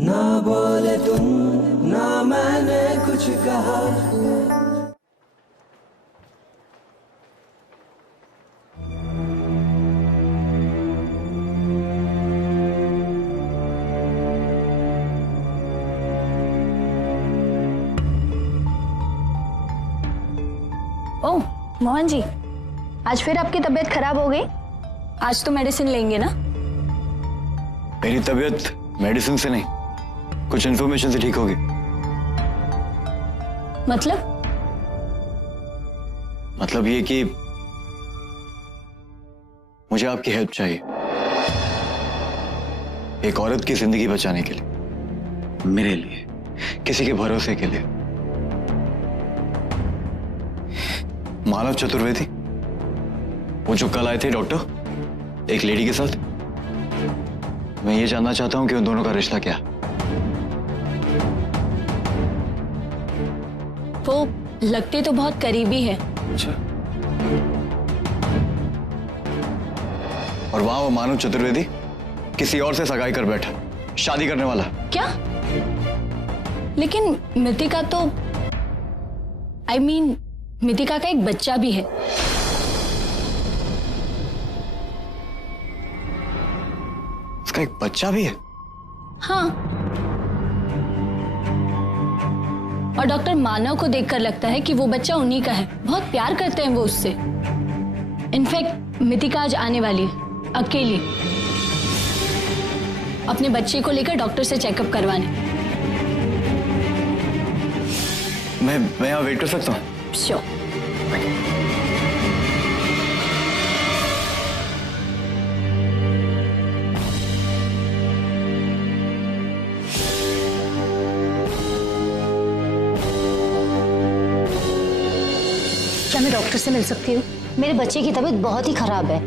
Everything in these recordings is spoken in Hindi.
ना बोले तुम, ना मैंने कुछ कहा। ओह मोहन जी, आज फिर आपकी तबीयत खराब हो गई। आज तो मेडिसिन लेंगे ना? मेरी तबीयत मेडिसिन से नहीं, कुछ इन्फॉर्मेशन से ठीक होगी। मतलब ये कि मुझे आपकी हेल्प चाहिए एक औरत की जिंदगी बचाने के लिए, मेरे लिए, किसी के भरोसे के लिए। मानव चतुर्वेदी, वो जो कल आए थे डॉक्टर एक लेडी के साथ, मैं ये जानना चाहता हूं कि उन दोनों का रिश्ता क्या है। वो लगते तो बहुत करीबी है। अच्छा। और वहां वो मानव चतुर्वेदी किसी और से सगाई कर बैठा, शादी करने वाला। क्या? लेकिन मितिका तो मितिका का एक बच्चा भी है। उसका एक बच्चा भी है? हाँ, और डॉक्टर मानव को देखकर लगता है कि वो बच्चा उन्हीं का है। बहुत प्यार करते हैं वो उससे। इनफैक्ट मितिका आज आने वाली है अकेली, अपने बच्चे को लेकर डॉक्टर से चेकअप करवाने। मैं यहाँ वेट कर सकता हूँ? श्योर। क्या मैं डॉक्टर से मिल सकती हूँ? मेरे बच्चे की तबीयत बहुत ही खराब है।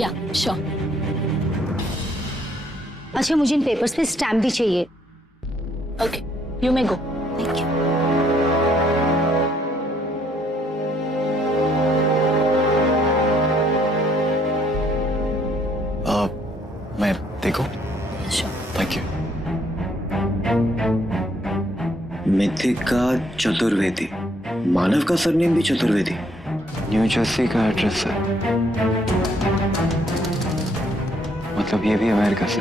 या श्योर। अच्छा, मुझे इन पेपर्स पे स्टैम्प भी चाहिए। Okay, you may go. Thank you. मैं देखूं? Sure. Thank you. Mithika Chaturvedi, Manav का सरनेम भी चतुर्वेदी, न्यू जर्सी का एड्रेस है, मतलब ये भी अमेरिका से।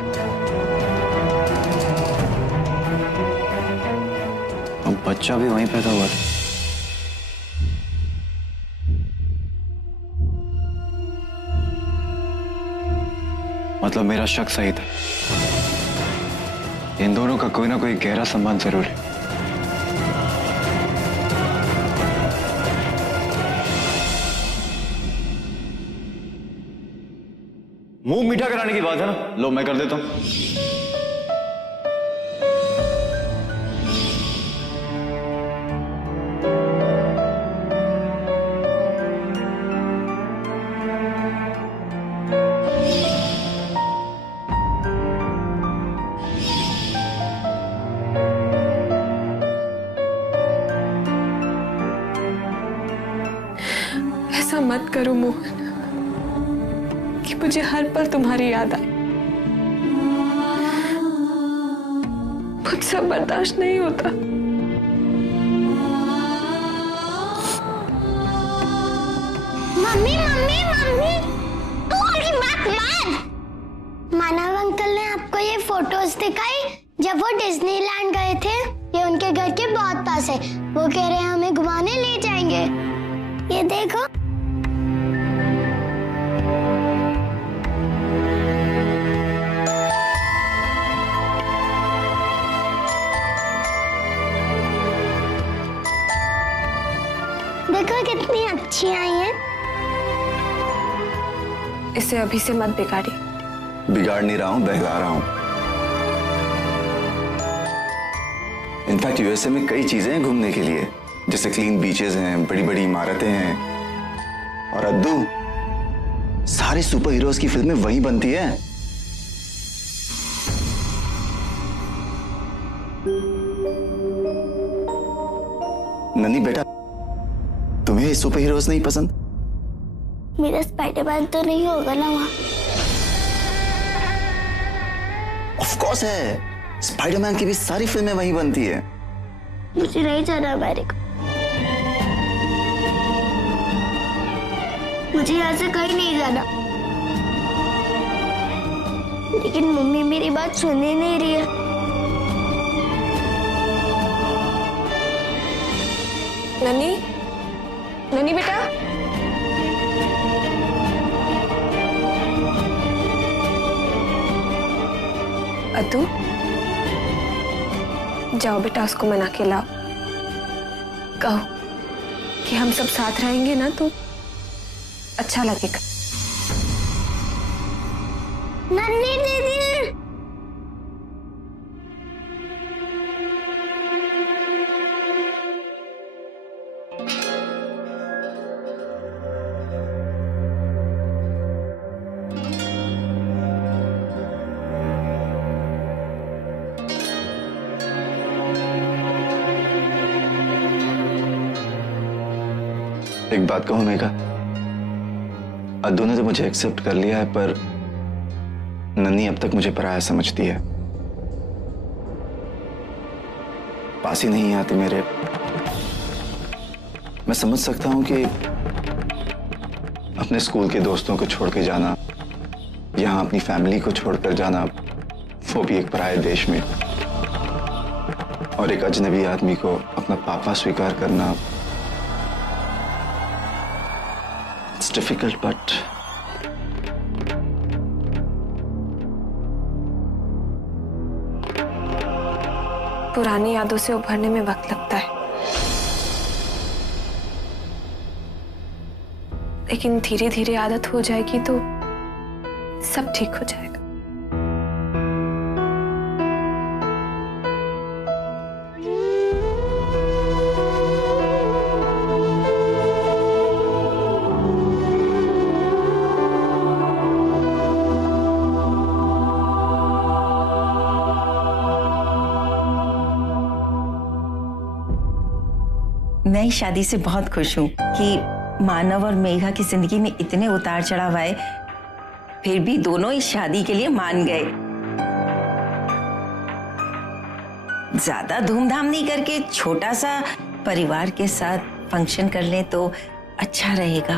और बच्चा भी वहीं पैदा हुआ था। मतलब मेरा शक सही था, इन दोनों का कोई ना कोई गहरा संबंध जरूर है। मुंह मीठा कराने की बात है ना, लो मैं कर देता हूं। ऐसा मत करो मोहन कि मुझे हर पल तुम्हारी याद आए। मुझसे बर्दाश्त नहीं होता। मम्मी मम्मी मम्मी, तू उनकी बात मान। मानव अंकल ने आपको ये फोटोज दिखाई जब वो डिज्नीलैंड गए थे। ये उनके घर के बहुत पास है। वो कह रहे हैं हमें घुमाने ले जाएंगे। ये देखो। देखो कितनी अच्छी आई हैं। इसे अभी से मत बिगाड़िए। बिगाड़ नहीं रहा हूं, बहला रहा हूं। इनफैक्ट यूएसए में कई चीजें हैं घूमने के लिए, जैसे क्लीन बीचेस हैं, बड़ी बड़ी इमारतें हैं। और अद्दू, सारे सुपर हीरोज की फिल्में वहीं बनती है। नन्ही बेटा, तुम्हें सुपर हीरोज नहीं पसंद? मेरा स्पाइडरमैन तो नहीं होगा ना वहाँ? ऑफ कोर्स है, स्पाइडरमैन की भी सारी फिल्में वहीं बनती है। मुझे नहीं जाना अमेरिका। मुझे यहाँ से कहीं नहीं जाना। लेकिन मम्मी मेरी बात सुन ही नहीं रही है। नन्ही, नन्ही बेटा, अद्दू, जाओ बेटा उसको मना के लाओ। कहो कि हम सब साथ रहेंगे ना तो अच्छा लगेगा। नन्ही दीदी, एक बात कहूं मेघा, अद्दू ने तो मुझे एक्सेप्ट कर लिया है, पर नन्ही अब तक मुझे पराया समझती है। पास ही नहीं आती मेरे। मैं समझ सकता हूं कि अपने स्कूल के दोस्तों को छोड़ के जाना, यहां अपनी फैमिली को छोड़कर जाना, वो भी एक पराये देश में, और एक अजनबी आदमी को अपना पापा स्वीकार करना। It's difficult, but पुरानी यादों से उभरने में वक्त लगता है, लेकिन धीरे धीरे आदत हो जाएगी तो सब ठीक हो जाएगा। मैं इस शादी से बहुत खुश हूँ कि मानव और मेघा की जिंदगी में इतने उतार चढ़ाव आए, फिर भी दोनों इस शादी के लिए मान गए। ज्यादा धूमधाम नहीं करके छोटा सा परिवार के साथ फंक्शन कर लें तो अच्छा रहेगा।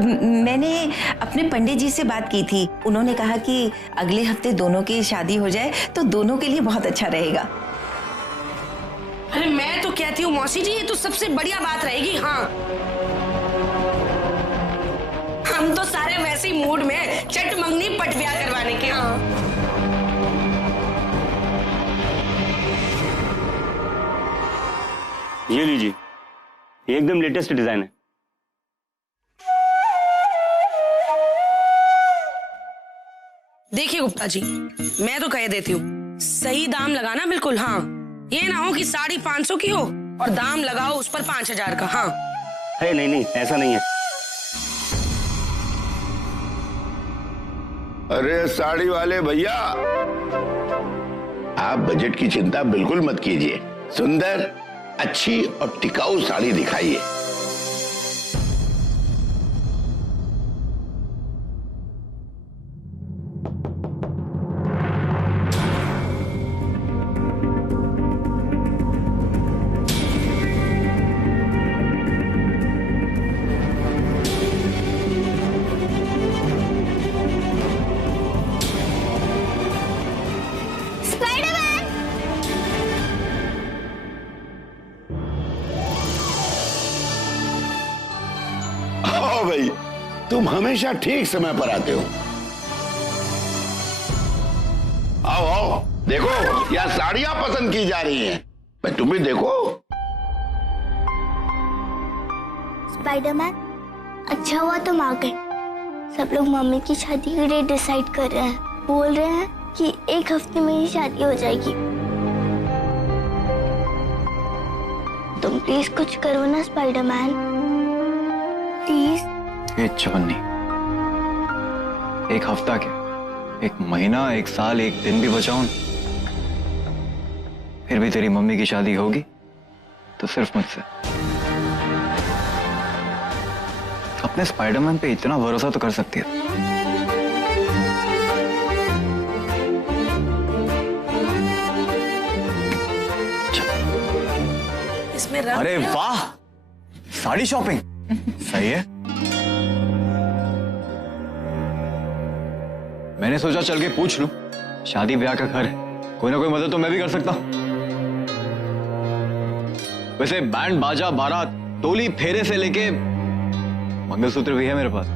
मैंने अपने पंडित जी से बात की थी, उन्होंने कहा कि अगले हफ्ते दोनों की शादी हो जाए तो दोनों के लिए बहुत अच्छा रहेगा। अरे मैं तो कहती हूँ मौसी जी, ये तो सबसे बढ़िया बात रहेगी। हाँ, हम तो सारे वैसे ही मूड में चट मंगनी पट ब्याह करवाने के। हाँ, ये लीजिए, एकदम लेटेस्ट डिजाइन है। देखिए गुप्ता जी, मैं तो कह देती हूँ सही दाम लगाना बिल्कुल। हाँ, ये ना हो कि साड़ी 500 की हो और दाम लगाओ उस पर 5000 का। हाँ, है नहीं, ऐसा नहीं है। अरे साड़ी वाले भैया, आप बजट की चिंता बिल्कुल मत कीजिए। सुंदर, अच्छी और टिकाऊ साड़ी दिखाइए। भाई, तुम हमेशा ठीक समय पर आते हो। आओ आओ, देखो यहाँ साड़ियां पसंद की जा रही हैं। भाई तुम भी देखो। स्पाइडरमैन, अच्छा हुआ तुम आ गए। सब लोग मम्मी की शादी की डेट डिसाइड कर रहे हैं। बोल रहे हैं कि 1 हफ्ते में ही शादी हो जाएगी। तुम प्लीज कुछ करो ना स्पाइडरमैन, प्लीज। ये चवन्नी, 1 हफ्ता क्या, 1 महीना, 1 साल, 1 दिन भी बचाओ, फिर भी तेरी मम्मी की शादी होगी तो सिर्फ मुझसे। अपने स्पाइडरमैन पे इतना भरोसा तो कर सकती है। इसमें रंग। अरे वाह, साड़ी शॉपिंग सही है। मैंने सोचा चल के पूछ लूं, शादी ब्याह का घर है, कोई ना कोई मदद तो मैं भी कर सकता हूं। वैसे बैंड बाजा बारात टोली फेरे से लेके मंगलसूत्र भी है मेरे पास।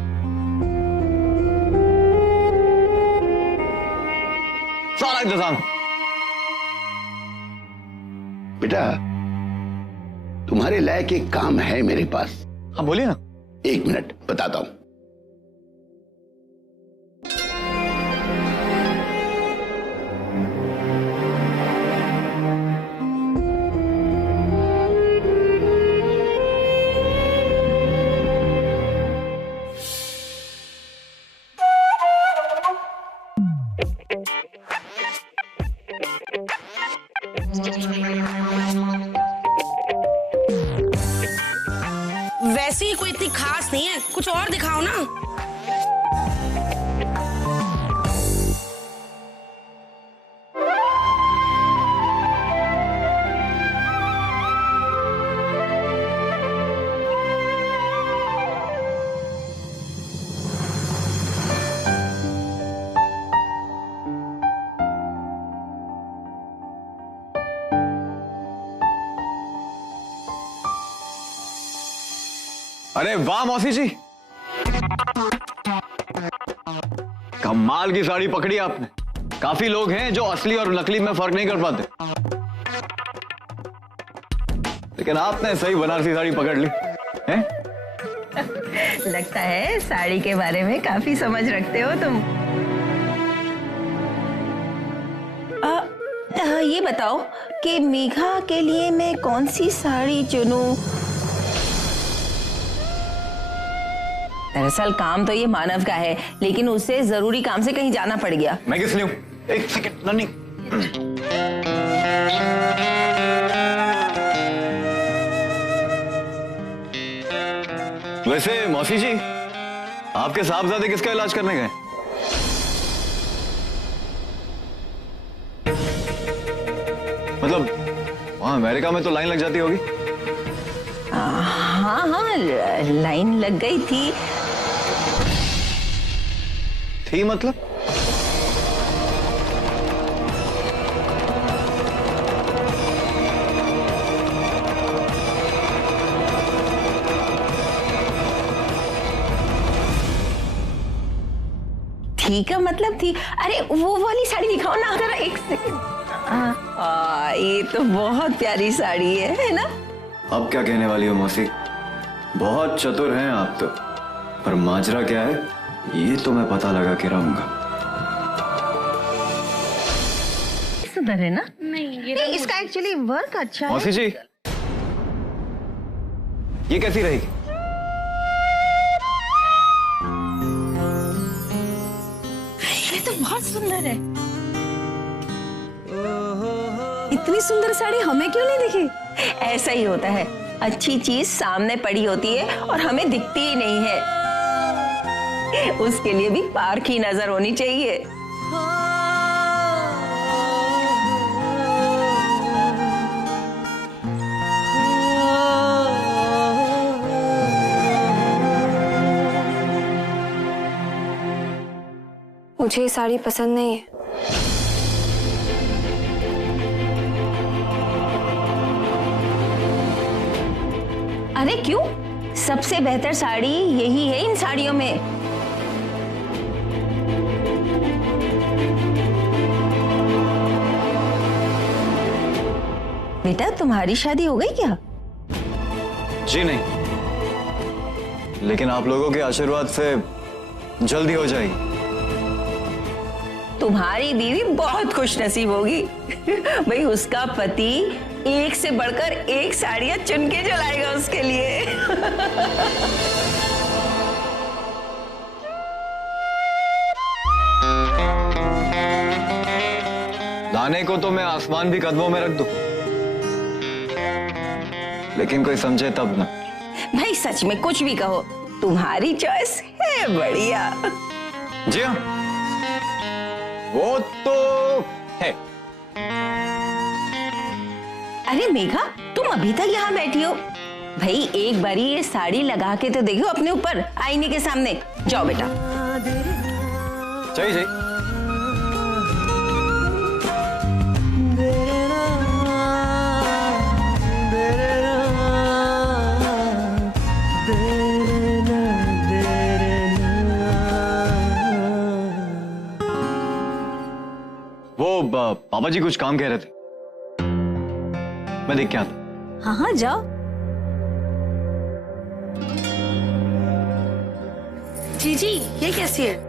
सारा इंतजाम। बेटा तुम्हारे लायक एक काम है मेरे पास। हाँ बोलिए ना। 1 मिनट बताता हूं। वैसे ही कोई इतनी खास नहीं है, कुछ और दिखाओ ना। अरे वाह मौसी जी, कमाल की साड़ी पकड़ी आपने। काफी लोग हैं जो असली और नकली में फर्क नहीं कर पाते, लेकिन आपने सही बनारसी साड़ी पकड़ ली हैं? लगता है साड़ी के बारे में काफी समझ रखते हो तुम। ये बताओ कि मेघा के लिए मैं कौन सी साड़ी चुनूं? दरअसल काम तो ये मानव का है, लेकिन उसे जरूरी काम से कहीं जाना पड़ गया। मैं किस लिए हूं? एक सेकंड नन्ही। वैसे मौसी जी, आपके साहबजादे किसका इलाज करने गए? मतलब वहां अमेरिका में तो लाइन लग जाती होगी। हाँ हाँ, लाइन लग गई थी। मतलब ठीक है, मतलब थी। अरे वो वाली साड़ी दिखाओ ना जरा, एक सेकंड। ये तो बहुत प्यारी साड़ी है ना? अब क्या कहने वाली हो मौसी, बहुत चतुर हैं आप तो, पर माजरा क्या है ये तो मैं पता लगा के रहूंगा। सुंदर है ना? नहीं, इसका एक्चुअली वर्क अच्छा है। मौसी जी, ये कैसी रहेगी? ये तो बहुत सुंदर है। इतनी सुंदर साड़ी हमें क्यों नहीं दिखी? ऐसा ही होता है, अच्छी चीज सामने पड़ी होती है और हमें दिखती ही नहीं है। उसके लिए भी पारखी नजर होनी चाहिए। मुझे ये साड़ी पसंद नहीं है। अरे क्यों? सबसे बेहतर साड़ी यही है इन साड़ियों में। बेटा तुम्हारी शादी हो गई क्या? जी नहीं, लेकिन आप लोगों के आशीर्वाद से जल्दी हो जाएगी। तुम्हारी बीवी बहुत खुशनसीब होगी। भाई उसका पति एक से बढ़कर एक साड़ियां चुन के जो लाएगा उसके लिए। लाने को तो मैं आसमान भी कदमों में रख दूं, लेकिन कोई समझे तब ना। भाई सच में कुछ भी कहो, तुम्हारी चॉइस है बढ़िया। जी हाँ, वो तो है। अरे मेघा, तुम अभी तक यहाँ बैठी हो? भाई एक बारी ये साड़ी लगा के तो देखो अपने ऊपर आईने के सामने। जाओ बेटा। चाहिए वो पापा जी कुछ काम कह रहे थे, मैं देख के आता। हाँ हाँ जाओ। जीजी ये कैसी है?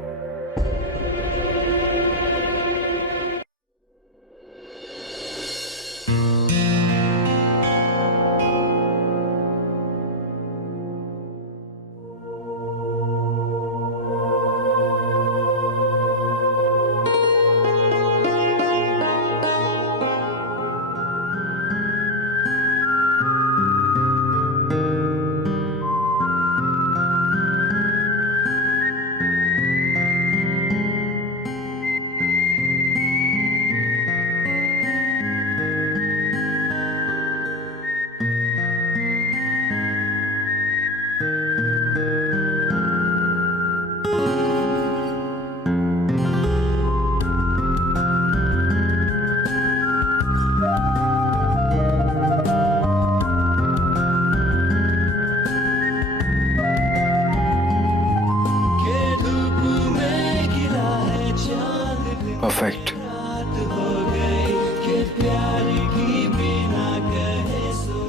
परफेक्ट।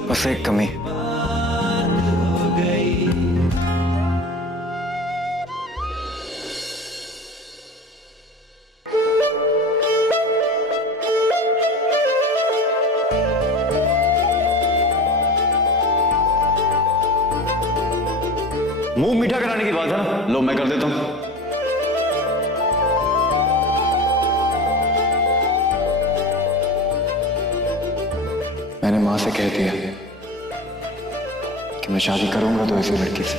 बस एक कमी। मुंह मीठा कराने की बात है ना, लो मैं कर देता हूं। मैंने मां से कह दिया कि मैं शादी करूंगा तो ऐसी लड़की से।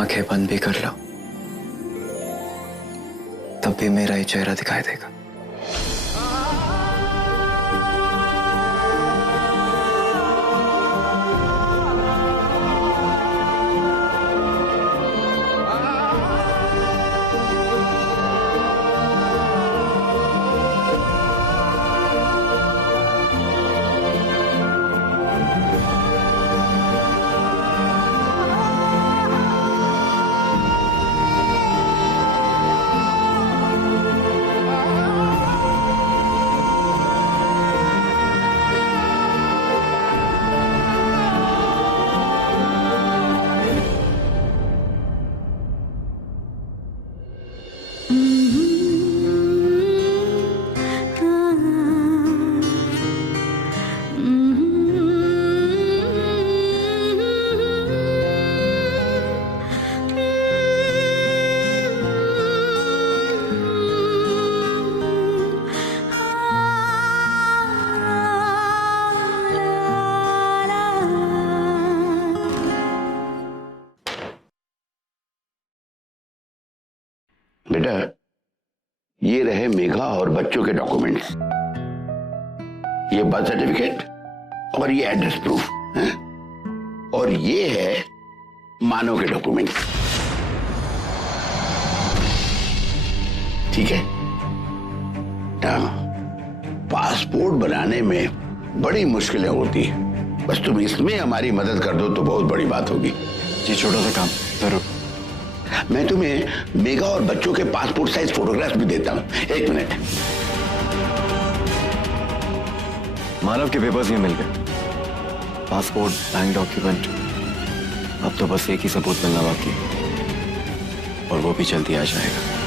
आंखें बंद भी कर लो तब भी मेरा ही चेहरा दिखाई देगा। बेटा ये रहे मेघा और बच्चों के डॉक्यूमेंट्स, ये बर्थ सर्टिफिकेट और ये एड्रेस प्रूफ है, और ये है मानव के डॉक्यूमेंट्स। ठीक है ना? पासपोर्ट बनाने में बड़ी मुश्किलें होती है, बस तुम इसमें हमारी मदद कर दो तो बहुत बड़ी बात होगी। जी छोटा सा काम जरूर। मैं तुम्हें मेघा और बच्चों के पासपोर्ट साइज फोटोग्राफ्स भी देता हूं। एक मिनट। मानव के पेपर्स भी मिल गए, पासपोर्ट, बैंक डॉक्यूमेंट। अब तो बस एक ही सबूत मिलना बाकी और वो भी जल्दी आ जाएगा।